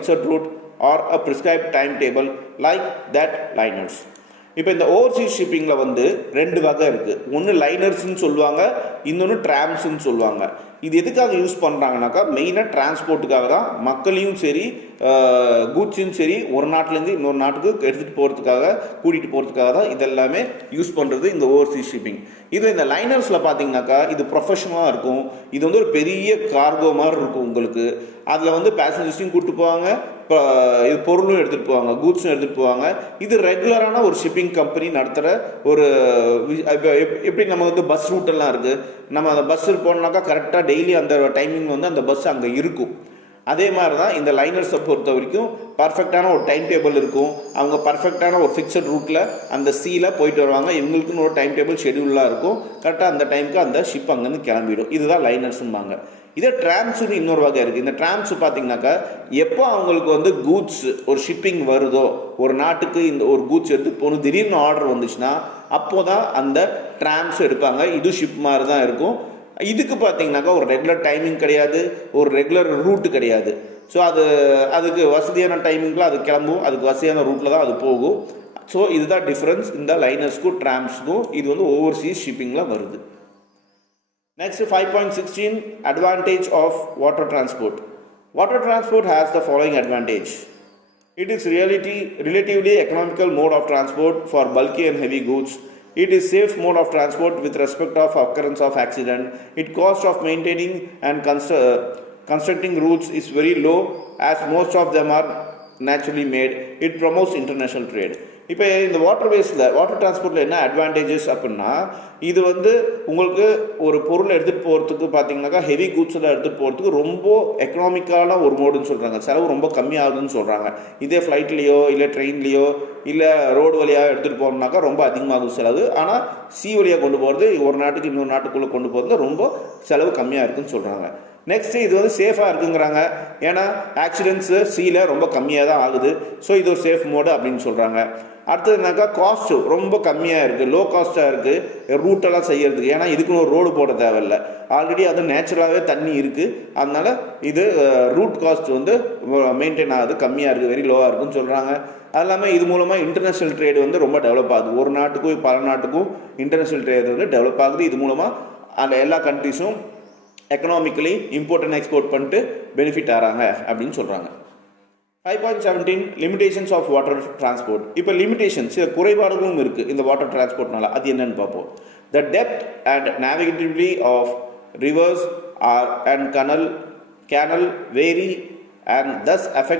fixed route or a prescribed timetable like that liners. இப்போ இந்த Overseas ஷிப்பிங்கில் வந்து ரெண்டு வகை இருக்குது. ஒன்று லைனர்ஸ்ன்னு சொல்லுவாங்க, இன்னொன்று ட்ராம்ஸ்ன்னு சொல்லுவாங்க. இது எதுக்காக யூஸ் பண்ணுறாங்கனாக்கா மெயினாக டிரான்ஸ்போர்ட்டுக்காக தான். மக்களையும் சரி கூட்ஸையும் சரி ஒரு நாட்டிலேருந்து இன்னொரு நாட்டுக்கு எடுத்துகிட்டு போகிறதுக்காக கூட்டிகிட்டு போகிறதுக்காக தான் இதெல்லாமே யூஸ் பண்ணுறது இந்த ஓவர்சீஸ் ஷிப்பிங். இது இந்த லைனர்ஸில் பார்த்தீங்கன்னாக்கா இது ப்ரொஃபஷனலாக இருக்கும். இது வந்து ஒரு பெரிய கார்கோ மாதிரி இருக்கும் உங்களுக்கு. அதில் வந்து பேசஞ்சர்ஸையும் கூப்பிட்டு போவாங்க, இது பொருளும் எடுத்துகிட்டு போவாங்க, கூட்ஸும் எடுத்துகிட்டு போவாங்க. இது ரெகுலரான ஒரு ஷிப்பிங் கம்பெனி நடத்துகிற ஒரு எப்படி நம்ம வந்து பஸ் ரூட்டெல்லாம் இருக்குது. நம்ம அந்த பஸ்ஸில் போனோம்னாக்கா கரெக்டாக டெய்லி அந்த டைமிங் வந்து அந்த பஸ் அங்கே இருக்கும். அதே மாதிரி தான் இந்த லைனர்ஸை பொறுத்த வரைக்கும் பர்ஃபெக்டான ஒரு டைம் டேபிள் இருக்கும். அவங்க பர்ஃபெக்டான ஒரு ஃபிக்ஸட் ரூட்டில் அந்த சீல போயிட்டு வருவாங்க. இவங்களுக்குன்னு ஒரு டைம் டேபிள் ஷெடியூலாக இருக்கும். கரெக்டாக அந்த டைமுக்கு அந்த ஷிப் அங்கேருந்து கிளம்பிடும். இதுதான் லைனர்ஸும்பாங்க. இதே ட்ராம்ஸ்னு இன்னொரு வகை இருக்குது. இந்த ட்ராம்ஸ் பார்த்தீங்கன்னாக்கா எப்போ அவங்களுக்கு வந்து கூட்ஸ் ஒரு ஷிப்பிங் வருதோ, ஒரு நாட்டுக்கு இந்த ஒரு கூட்ஸ் எடுத்து போகணும் திடீர்னு ஆர்டர் வந்துச்சுன்னா அப்போ தான் அந்த ட்ராம்ஸ் எடுப்பாங்க. இது ஷிப் மாதிரி தான் இருக்கும். இதுக்கு பார்த்தீங்கன்னாக்கா ஒரு ரெகுலர் டைமிங் கிடையாது, ஒரு ரெகுலர் ரூட்டு கிடையாது. ஸோ அதுக்கு வசதியான டைமிங்கில் அது கிளம்பும், அதுக்கு வசதியான ரூட்டில் தான் அது போகும். ஸோ இதுதான் டிஃப்ரென்ஸ் இந்த லைனர்ஸ்க்கும் ட்ராம்ஸ்க்கும். இது வந்து ஓவர்சீஸ் ஷிப்பிங்கில் வருது. Next 5.16 advantage of water transport. Water transport has the following advantage. It is relatively economical mode of transport for bulky and heavy goods. It is safe mode of transport with respect of occurrence of accident. Its cost of maintaining and constructing routes is very low as most of them are naturally made. It promotes international trade. இப்போ இந்த water டிரான்ஸ்போர்ட்டில் என்ன advantages அப்படின்னா, இது வந்து உங்களுக்கு ஒரு பொருளை எடுத்துகிட்டு போகிறதுக்கு பார்த்தீங்கன்னாக்கா ஹெவி கூட்ஸில் எடுத்துகிட்டு போகிறதுக்கு ரொம்ப எக்கனாமிக்கான ஒரு மோடுன்னு சொல்கிறாங்க. செலவு ரொம்ப கம்மியாகுதுன்னு சொல்கிறாங்க. இதே ஃப்ளைட்லேயோ இல்லை ட்ரெயின்லேயோ இல்லை ரோடு வழியாக எடுத்துகிட்டு போகிறோம்னாக்கா ரொம்ப அதிகமாகும் செலவு. ஆனால் சி வழியாக கொண்டு போகிறது, ஒரு நாட்டுக்கு இன்னொரு நாட்டுக்குள்ளே கொண்டு போகிறது ரொம்ப செலவு கம்மியாக இருக்குதுன்னு சொல்கிறாங்க. நெக்ஸ்ட்டு இது வந்து சேஃபாக இருக்குங்கிறாங்க. ஏன்னா ஆக்சிடென்ட்ஸு சீல ரொம்ப கம்மியாக தான் ஆகுது. ஸோ இது ஒரு சேஃப் மோடு அப்படின்னு சொல்கிறாங்க. அடுத்ததுனாக்கா காஸ்ட்டு ரொம்ப கம்மியாக இருக்குது, லோ காஸ்ட்டாக இருக்குது ரூட்டெல்லாம் செய்கிறதுக்கு. ஏன்னா இதுக்குன்னு ஒரு ரோடு போட தேவையில்லை, ஆல்ரெடி அது நேச்சுரலாகவே தண்ணி இருக்குது. அதனால் இது ரூட் காஸ்ட் வந்து மெயின்டைன் ஆகுது, கம்மியாக இருக்குது, வெரி லோவாக இருக்குன்னு சொல்கிறாங்க. அது இல்லாமல் இது மூலமாக இன்டர்நேஷ்னல் ட்ரேடு வந்து ரொம்ப டெவலப் ஆகுது. ஒரு நாட்டுக்கும் பல நாட்டுக்கும் இன்டர்நேஷ்னல் ட்ரேடு வந்து டெவலப் ஆகுது. இது மூலமாக அந்த எல்லா கண்ட்ரிஸும் எக்கனாமிக்கலி இம்போர்ட் அண்ட் எக்ஸ்போர்ட் பண்ணிட்டு பெனிஃபிட் ஆகிறாங்க அப்படின்னு சொல்கிறாங்க. 5.17 லிமிடேஷன்ஸ் ஆஃப் வாட்டர் டிரான்ஸ்போர்ட். இப்போ லிமிடேஷன்ஸ் குறைபாடுகளும் இருக்குது இந்த வாட்டர் டிரான்ஸ்போர்ட்னால. அது என்னன்னு பார்ப்போம். The depth and navigability of rivers and canal vary and thus affect